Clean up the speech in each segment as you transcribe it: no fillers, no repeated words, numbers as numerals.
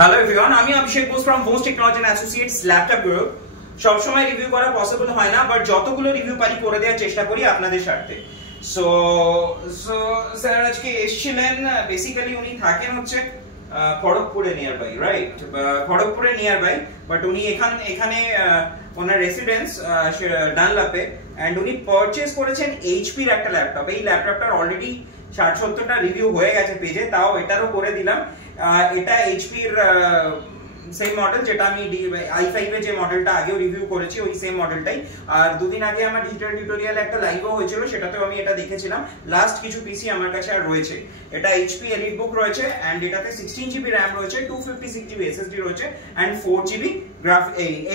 Hello everyone, আমি Abhishek Bose from Bose technology and associates laptop group. সব সময় রিভিউ করা পসিবল হয় না, বাট যতগুলো রিভিউ পারি করে দেওয়ার চেষ্টা করি আপনাদের স্বার্থে। সো স্যার আজকে এসেছিলেন, বেসিক্যালি উনি থাকেন হচ্ছে খড়গপুরে নিয়ার বাই, রাইট? খড়গপুরে নিয়ার বাই, বাট উনি এখানে ওনার রেসিডেন্স ডানলাপে, এন্ড উনি পারচেজ করেছেন এইচপির একটা ল্যাপটপ। এই ল্যাপটপটার অলরেডি 60-70টা রিভিউ হয়ে গেছে পেজে, তাও এটারও করে দিলাম। এটা এইচপির সেম মডেল যেটা আমি i5 এর যে মডেলটা আগেও রিভিউ করেছি, ওই সেম মডেলটাই। আর দুদিন আগে আমার ডিজিটাল টিউটোরিয়ালে একটা লাইভও হয়েছিল, সেটাতেও আমি এটা দেখেছিলাম। লাস্ট কিছু পিসি আমার কাছে আর রয়েছে। এটা এইচপি এলিটবুক রয়েছে, এন্ড এটাতে 16GB RAM রয়েছে, 256GB SSD রয়েছে, এন্ড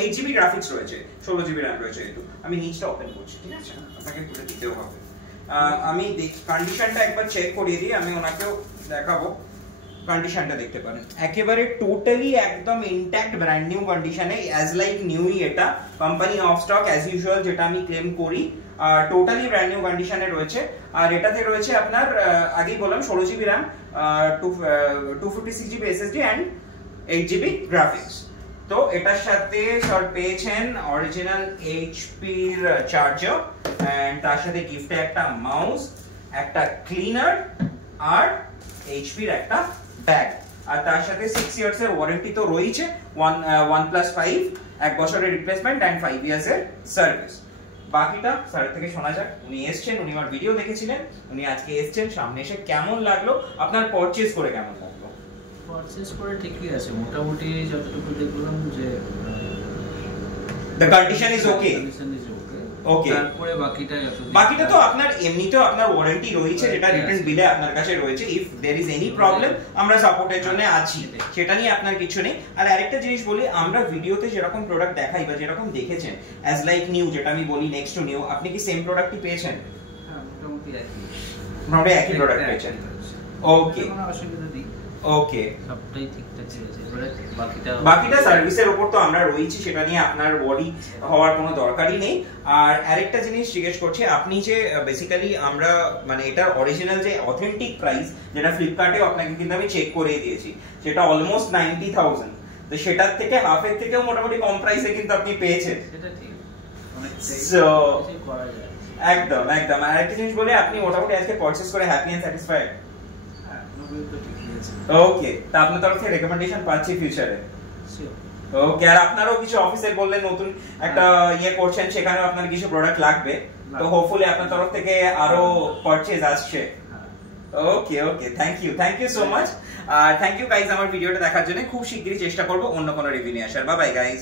8GB গ্রাফিক্স রয়েছে, 16GB RAM রয়েছে। একটু আমি নিচটা ওপেন করছি, ঠিক আছে? আপনাকে খুলে দিতেও হবে। আমি কন্ডিশনটা একবার চেক করিয়ে দিই, আমি ওনাকেও দেখাবো। কন্ডিশনটা দেখতে পারেন, একেবারে টোটালি একদম ইনট্যাক্ট ব্র্যান্ড নিউ কন্ডিশনে, অ্যাজ লাইক নিউই। এটা company of stock as usual, যেটা আমি ক্লেম করি। টোটালি ব্র্যান্ড নিউ কন্ডিশনে রয়েছে। আর এটাতে রয়েছে আপনার আগেই বললাম 16GB RAM, 256GB SSD and 8GB graphics. তো এটার সাথে স্যার পেয়েছেন অরিজিনাল এইচপির চার্জার, এন্ড তার সাথে গিফটে একটা মাউস, একটা ক্লিনার, আর এইচপির একটা ব্যাগ। আর তার সাথে 6 ইয়ার্স এর ওয়ারেন্টি তো রয়েছে, 1+5 1 বছরের রিপ্লেসমেন্ট এন্ড 5 ইয়ার্স এর সার্ভিস। বাকিটা স্যার থেকে শোনা যাক। উনি এসেছেন, উনি আমার ভিডিও দেখেছিলেন, উনি আজকে এসেছেন, সামনে এসে কেমন লাগলো, আপনার পারচেজ করে কেমন লাগলো? পারচেজ করে ঠিকই আছে, মোটামুটি যতটুকু দেখলাম যে the condition is okay. ওকে, তারপরে বাকিটা তো আপনার এমনিতেও আপনার ওয়ারেন্টি রয়েছে, যেটা রিটার্ন বিলে আপনার কাছে রয়েছে। If there is any problem, আমরা সাপোর্টের জন্য আছি, সেটা নিয়ে আপনার কিছু নেই। আর আরেকটা জিনিস বলি, আমরা ভিডিওতে যেরকম প্রোডাক্ট দেখাই বা যেরকম দেখেছেন অ্যাজ লাইক নিউ, যেটা আমি বলি নেক্সট টু নিউ, আপনি কি সেম প্রোডাক্টই পেয়েছেন? হ্যাঁ, মোটামুটি একই প্রোডাক্ট পেয়েছেন। ওকে ওকে, সবটাই ঠিকঠাক আছে। বাকিটা সার্ভিসের উপর তো আমরা রয়েছি, সেটা নিয়ে আপনার বডি হওয়ার কোনো দরকারই নেই। আর আরেকটা জিনিস জিজ্ঞেস করছি, আপনি যে বেসিক্যালি আমরা মানে এটার অরিজিনাল যে অথেন্টিক প্রাইস, যেটা ফ্লিপকার্টেও আপনাকে কিন্তু আমি চেক করে দিয়েছি, সেটা অলমোস্ট 90,000। তো সেটার থেকে হাফের থেকেও মোটামুটি কম প্রাইসে কিন্তু আপনি পেয়েছেন। সেটা ঠিক, সো একদম একদম। আর একটা জিনিস বলে, আপনি মোটামুটি আজকে পারচেজ করে হ্যাপি এন্ড স্যাটিসফাইড? ওকে, তা আপনার তরফ থেকে রেকমেন্ডেশন পাচ্ছি ফিউচারে? ওকে। আর আপনারও কিছু অফিসে বললেন নতুন একটা ইয়ে করছেন, সেখানেও আপনার কিছু প্রোডাক্ট লাগবে, তো হোপফুলি আপনার তরফ থেকে আরো পারচেজ আসছে। Okay okay, thank you so much. আর থ্যাংক ইউ গাইজ আমার ভিডিওটা দেখার জন্য। খুব শিগগিরই চেষ্টা করবো অন্য কোনো রিভিউ নিয়ে আসার। Bye bye guys.